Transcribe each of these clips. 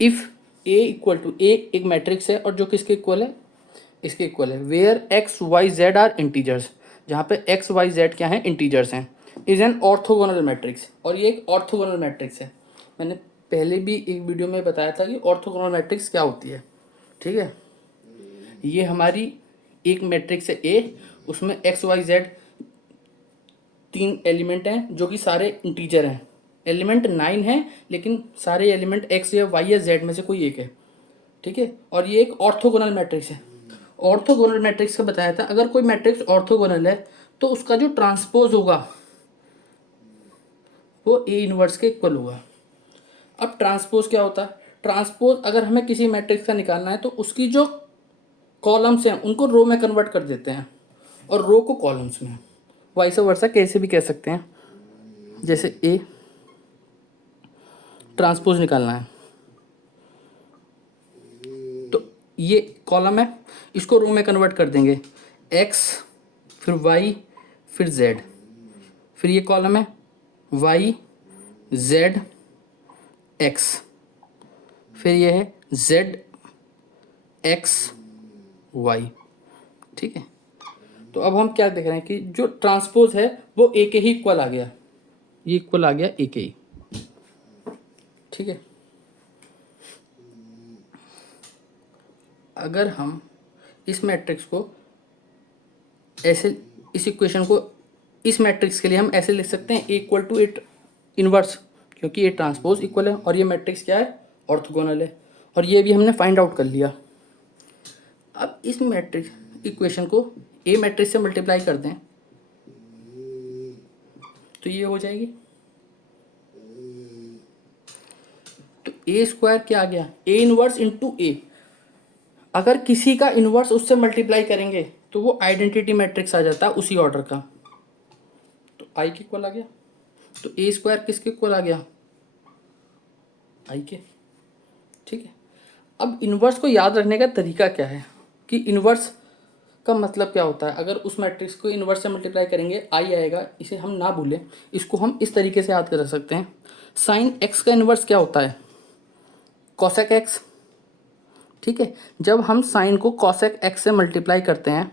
If A equal to ए एक matrix है और जो किसके इक्वल है, इसके इक्वल है, where x y z are integers, जहाँ पे एक्स वाई जेड क्या है, इंटीजर्स हैं, इज एन ऑर्थोगोनल मैट्रिक्स। और ये एक ऑर्थोगोनल मैट्रिक्स है। मैंने पहले भी एक वीडियो में बताया था कि ऑर्थोगोनल मैट्रिक्स क्या होती है। ठीक है, ये हमारी एक मैट्रिक्स है ए, उसमें एक्स वाई जेड 3 एलिमेंट हैं जो कि सारे इंटीजर हैं। एलिमेंट 9 है लेकिन सारे एलिमेंट एक्स या वाई या जेड में से कोई एक है। ठीक है, और ये एक ऑर्थोगोनल मैट्रिक्स है। ऑर्थोगोनल मैट्रिक्स का बताया था, अगर कोई मैट्रिक्स ऑर्थोगोनल है तो उसका जो ट्रांसपोज होगा वो ए इनवर्स के इक्वल होगा। अब ट्रांसपोज क्या होता है, ट्रांसपोज अगर हमें किसी मैट्रिक्स का निकालना है तो उसकी जो कॉलम्स हैं उनको रो में कन्वर्ट कर देते हैं और रो को कॉलम्स में, वाइस वर्सा कैसे भी कह सकते हैं। जैसे ए ट्रांसपोज निकालना है तो ये कॉलम है, इसको रो में कन्वर्ट कर देंगे, एक्स फिर वाई फिर जेड, फिर ये कॉलम है वाई जेड एक्स, फिर ये है जेड एक्स वाई। ठीक है, तो अब हम क्या देख रहे हैं कि जो ट्रांसपोज है वो ए के ही इक्वल आ गया, ये इक्वल आ गया ए के ही। ठीक है, अगर हम इस मैट्रिक्स को ऐसे, इस इक्वेशन को इस मैट्रिक्स के लिए हम ऐसे लिख सकते हैं, ए इक्वल टू इट इनवर्स, क्योंकि ये ट्रांसपोज इक्वल है और ये मैट्रिक्स क्या है, ऑर्थोगोनल है, और ये भी हमने फाइंड आउट कर लिया। अब इस मैट्रिक्स इक्वेशन को ए मैट्रिक्स से मल्टीप्लाई कर दें तो ये हो जाएगी, तो ए स्क्वायर क्या आ गया, ए इनवर्स इंटू ए। अगर किसी का इनवर्स उससे मल्टीप्लाई करेंगे तो वो आइडेंटिटी मैट्रिक्स आ जाता है उसी ऑर्डर का, तो आई के इक्वल आ गया, तो ए स्क्वायर किसके इक्वल आ गया, आई के। ठीक है, अब इनवर्स को याद रखने का तरीका क्या है कि इनवर्स का मतलब क्या होता है, अगर उस मैट्रिक्स को इनवर्स से मल्टीप्लाई करेंगे आई आएगा, इसे हम ना भूलें, इसको हम इस तरीके से याद कर सकते हैं, साइन एक्स का इनवर्स क्या होता है, कॉसेक एक्स। ठीक है, जब हम साइन को कॉसेक एक्स से मल्टीप्लाई करते हैं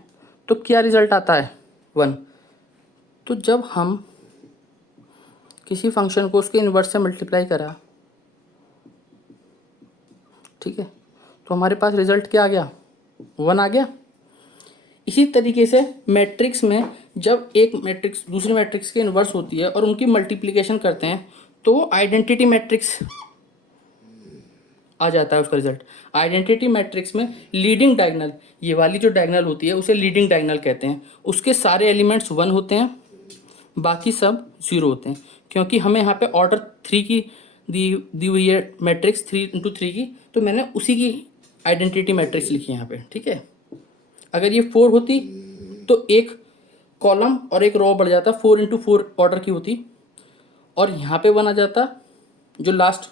तो क्या रिजल्ट आता है, 1। तो जब हम किसी फंक्शन को उसके इन्वर्स से मल्टीप्लाई करा, ठीक है, तो हमारे पास रिजल्ट क्या आ गया, 1 आ गया। इसी तरीके से मैट्रिक्स में जब एक मैट्रिक्स दूसरी मैट्रिक्स के इन्वर्स होती है और उनकी मल्टीप्लिकेशन करते हैं तो वो आइडेंटिटी मैट्रिक्स आ जाता है उसका रिजल्ट। आइडेंटिटी मैट्रिक्स में लीडिंग डायगोनल, ये वाली जो डायगोनल होती है उसे लीडिंग डायगोनल कहते हैं, उसके सारे एलिमेंट्स 1 होते हैं, बाकी सब 0 होते हैं, क्योंकि हमें यहाँ पे ऑर्डर 3 की दी हुई है मैट्रिक्स 3 × 3 की, तो मैंने उसी की आइडेंटिटी मैट्रिक्स लिखी है यहाँ पे। ठीक है, अगर ये 4 होती तो एक कॉलम और एक रो बढ़ जाता, 4 × 4 ऑर्डर की होती, और यहाँ पे 1 आ जाता जो लास्ट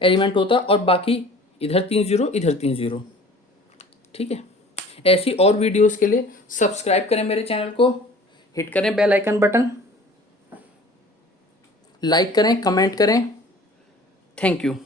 एलिमेंट होता, और बाकी इधर 3 0 इधर 3 0। ठीक है, ऐसी और वीडियोस के लिए सब्सक्राइब करें मेरे चैनल को, हिट करें बेल आइकन बटन, लाइक करें, कमेंट करें। Thank you.